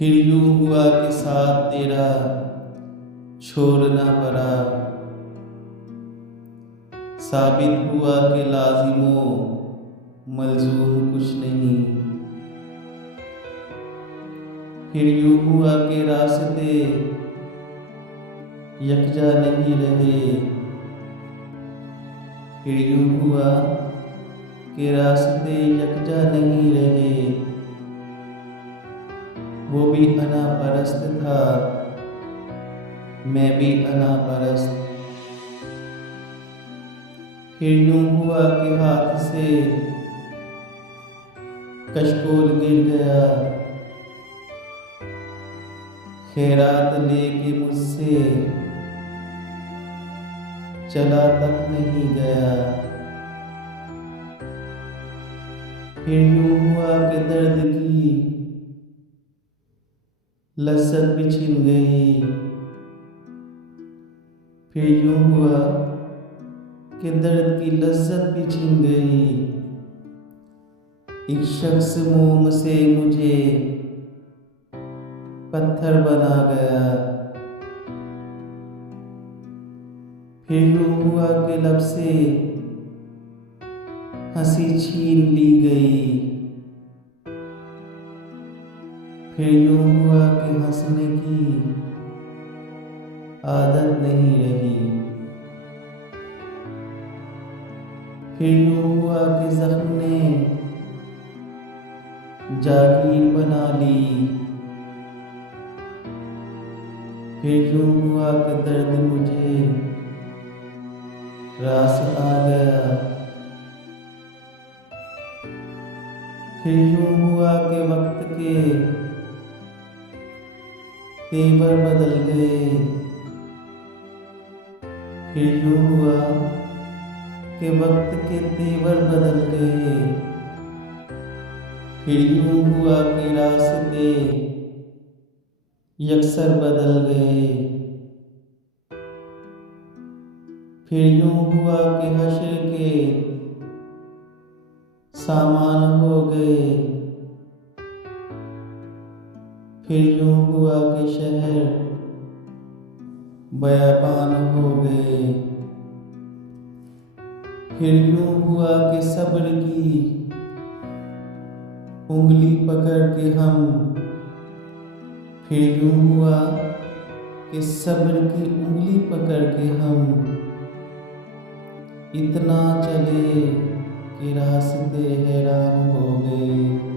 फिर यूं हुआ कि साथ तेरा छोड़ना पड़ा। साबित हुआ कि लाजिमो मलजूम कुछ नहीं। फिर यूं हुआ कि रास्ते यकजा नहीं रहे। फिर यूं हुआ कि रास्ते यकजा नहीं रहे। वो भी अना परस्त था, मैं भी अना परस्त। फिर यूं हुआ कि हाथ से कशकोल गिर गया। खैरात लेके मुझसे चला तक नहीं गया। फिर यूं हुआ कि दर्द की लज्जत भी छिन गई। फिर यूं हुआ कि दर्द की लज्जत भी छिन गई। एक शख्स मोम से मुझे पत्थर बना गया। फिर यूं हुआ कि लब से हंसी छीन ली गई। फिर यूं हुआ कि हंसने की आदत नहीं रही। फिर यूं हुआ कि जख्म ने जागीर बना ली। फिर यूं हुआ कि दर्द मुझे रास आ गया। फिर यूं हुआ कि वक्त के तेवर बदल गए। फिर यूं हुआ कि वक्त के तेवर बदल गए। फिर यूं हुआ कि रास्ते यकसर बदल गए। फिर यूं हुआ कि हश्र के सामान हो गए। फिर यूं हुआ कि शहर बयाबान हो गए। फिर यूं हुआ कि सब्र की उंगली पकड़ के हम। फिर यूं हुआ कि सब्र की उंगली पकड़ के हम इतना चले कि रास्ते हैरान हो गए।